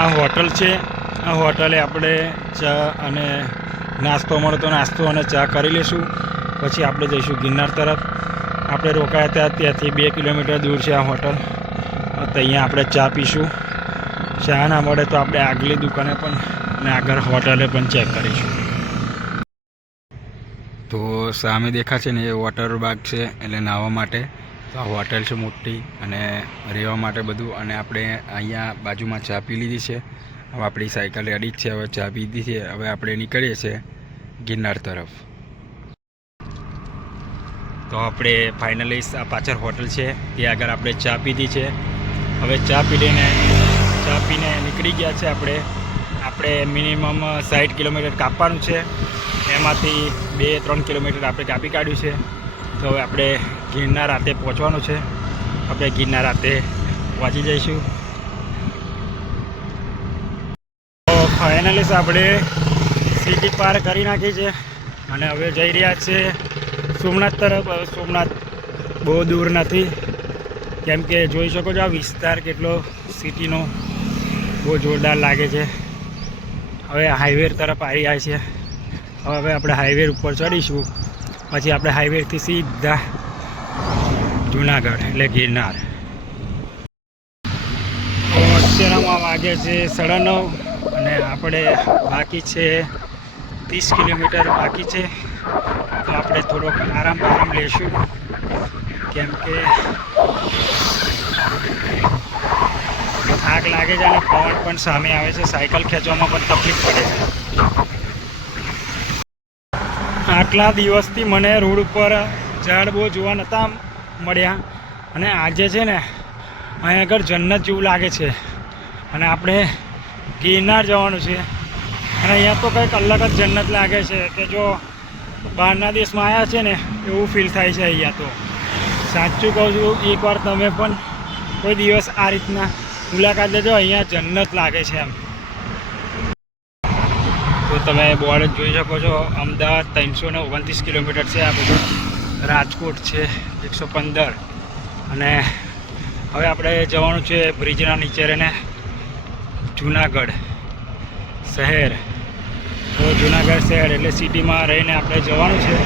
આ હોટલ છે. આ હોટલે આપણે ચા અને નાસ્તો મળે તો નાસ્તો અને ચા કરી લઈશું. પછી આપણે જઈશું ગિરનાર તરફ. આપણે રોકાયા હતા ત્યાંથી 2 કિલોમીટર દૂર છે આ હોટલ. તો અહીંયા આપણે ચા પીશું. ચા ના મળે તો આપણે આગલી દુકાને પણ અને આગળ હોટલે પણ ચેક કરીશું. તો સામે દેખાશે ને એ વોટર પાર્ક છે, એટલે નાહવા માટે. તો આ હોટલ છે મોટી અને રહેવા માટે બધું. અને આપણે અહીંયા બાજુમાં ચા પી લીધી છે. હવે આપણી સાયકલ રેડી જ છે. હવે ચા પીધી છે. હવે આપણે નીકળીએ છીએ ગિરનાર તરફ. તો આપણે ફાઇનલી આ પાછળ હોટલ છે એ આગળ આપણે ચા પીધી છે. હવે ચા પીને નીકળી ગયા છે આપણે મિનિમમ 60 કિલોમીટર કાપવાનું છે. એમાંથી 2-3 કિલોમીટર આપણે કાપી કાઢ્યું છે. તો હવે આપણે ગિરનાર રાતે પહોંચવાનું છે. આપણે ગિરનાર રાતે પહોંચી જઈશું. તો ફાઇનલી આપણે સિટી પાર કરી નાખી છે અને હવે જઈ રહ્યા છે સોમનાથ તરફ. હવે સોમનાથ બહુ દૂર નથી, કેમ કે જોઈ શકો છો આ વિસ્તાર કેટલો સિટીનો બહુ જોરદાર લાગે છે. હવે હાઈવે તરફ આવી રહ્યા છે. હવે આપણે હાઈવે ઉપર ચડીશું. પછી આપણે હાઈવેથી સીધા જુનાગઢ એટલે ગિરનાર. અત્યારમાં વાગે છે 9:30 અને આપણે બાકી છે 30 કિલોમીટર બાકી છે. તો આપણે થોડોક આરામ લઈશું, કેમ કે થાક લાગે છે અને પવન પણ સામે આવે છે. સાયકલ ખેંચવામાં પણ તકલીફ પડે છે. આટલા દિવસથી મને રોડ ઉપર ઝાડ બહુ જોવા નહોતા મળ્યા અને આજે છે ને અહીં આગળ જન્નત જેવું લાગે છે. અને આપણે ગિરનાર જવાનું છે અને અહીંયા તો કંઈક અલગ જ જન્નત લાગે છે કે જો બહારના દેશમાં આવ્યા છે ને એવું ફીલ થાય છે અહીંયા. તો સાચું કહું છું, એકવાર તમે પણ કોઈ દિવસ આ રીતના મુલાકાત લેજો. અહીંયા જન્નત લાગે છે એમ. તો તમે બોર્ડ જોઈ શકો છો. અમદાવાદ 329 કિલોમીટર છે. આ બધું રાજકોટ છે 115. અને હવે આપણે જવાનું છે બ્રિજના નીચે રહીને જુનાગઢ શહેર. તો જુનાગઢ શહેર એટલે સિટીમાં રહીને આપણે જવાનું છે.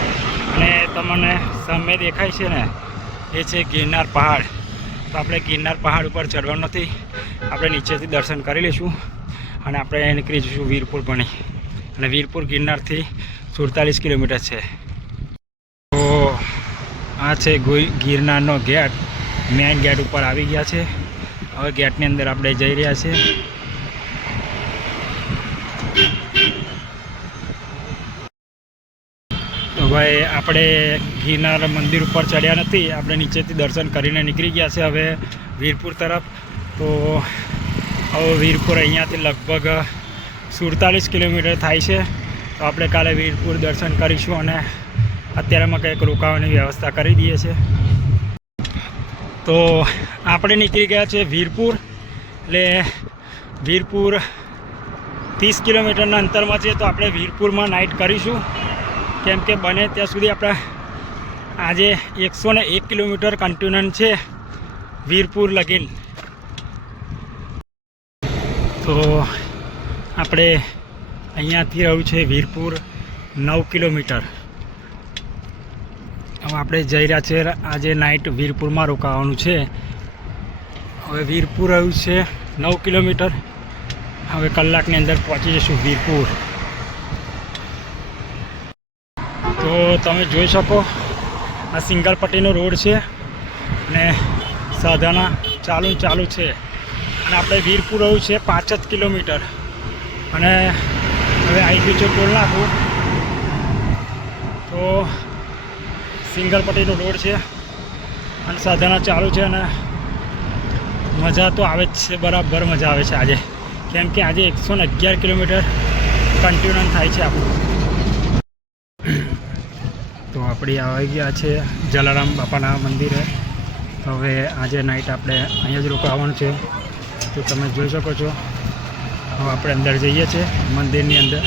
અને તમને સામે દેખાય છે ને એ છે ગિરનાર પહાડ. તો આપણે ગિરનાર પહાડ ઉપર ચડવાનું નથી, આપણે નીચેથી દર્શન કરી લઈશું અને આપણે નીકળી જઈશું વીરપુર બની. અને વીરપુર ગિરનારથી 47 કિલોમીટર છે. તો આ છે ગિરનારનો ગેટ. મેઇન ગેટ ઉપર આવી ગયા છે. હવે ગેટની અંદર આપણે જઈ રહ્યા છીએ. તો ભાઈ આપણે ગિરનાર મંદિર ઉપર ચડ્યા નથી, આપણે નીચેથી દર્શન કરીને નીકળી ગયા છે હવે વીરપુર તરફ. તો હવે વીરપુર અહીંયાથી લગભગ 47 કિલોમીટર થાય છે. તો આપણે કાલે વીરપુર દર્શન કરીશું અને અત્યારેમાં કંઈક રોકાવાની વ્યવસ્થા કરી દઈએ છીએ. તો આપણે નીકળી ગયા છે વીરપુર. એટલે વીરપુર 30 કિલોમીટરના અંતરમાં છે. તો આપણે વીરપુરમાં નાઇટ કરીશું, કેમ કે બને ત્યાં સુધી આપણે આજે 101 કિલોમીટર કન્ટિન્યુ છે વીરપુર લગીન. તો આપણે અહીંયાથી રહ્યું છે વીરપુર 9 કિલોમીટર. હવે આપણે જઈ રહ્યા છીએ આજે નાઇટ વીરપુરમાં રોકાવાનું છે. હવે વીરપુર રહ્યું છે 9 કિલોમીટર. હવે કલાકની અંદર પહોંચી જઈશું વીરપુર. તો તમે જોઈ શકો આ સિંગલ પટ્ટીનો રોડ છે અને સાધના ચાલુ છે. અને આપણે વીરપુર રહ્યું છે 5 જ કિલોમીટર. અને હવે આવી ગયું છે ટોલ નાકું. તો સિંગલ પટ્ટીનો રોડ છે અને સાધના ચાલુ છે. અને મજા તો આવે જ છે, બરાબર મજા આવે છે આજે, કેમ કે આજે 111 કિલોમીટર કન્ટિન્યુ થાય છે આપણું. તો આપણે આવી ગયા છે જલારામ બાપાના મંદિરે. તો હવે આજે નાઇટ આપણે અહીંયા જ રોકાવાનું છે. તો તમે જોઈ શકો છો. હવે આપણે અંદર જઈએ છીએ મંદિરની અંદર.